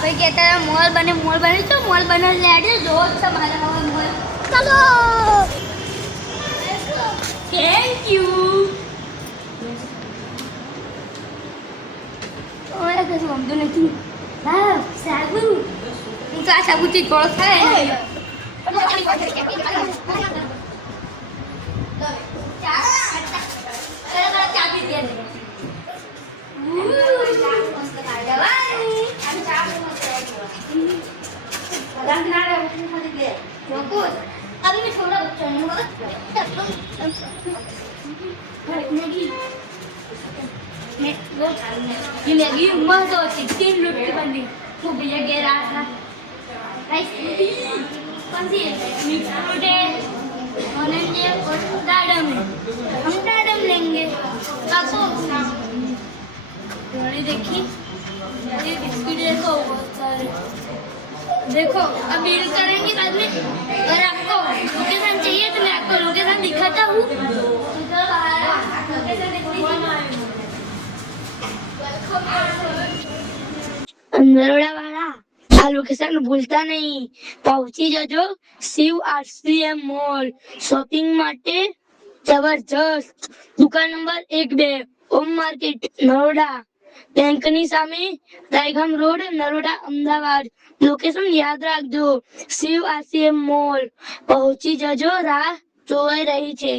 ભાઈ કહેતા મોલ બને તો મોલ બને લેડે જો તમારા મોલ ચલો થેન્ક યુ ઓય તો સમજો નથી હા સાબુ હું તો આ સાબુથી ગોળ ખાય ચાબી દે अभी छोटा बच्चा नहीं ये मैगी मस्त होती 3 रुपए बनी वो भैया कह रहा था कौन सी मिक्स फ्रूट है ऑरेंज है और डाडम है हम डाडम लेंगे आपको थोड़ी देखी ये बिस्किट देखो बहुत सारे देखो अब बिल करेंगे बाद में और आपको लोकेशन चाहिए तो मैं आपको लोकेशन दिखाता हूँ नरोड़ा वाला आ लोकेशन भूलता नहीं पहुंची जजो शिव आरसीएम मॉल शॉपिंग માટે જબરજસ્ત દુકાન નંબર 1-2 ઓમ માર્કેટ નરોડા બેંકની સામે રાયગામ રોડ નરોડા અમદાવાદ લોકેશન યાદ રાખજો શિવ આરસીએમ મોલ પહોંચી જજો રાહ જોઈ રહી છે।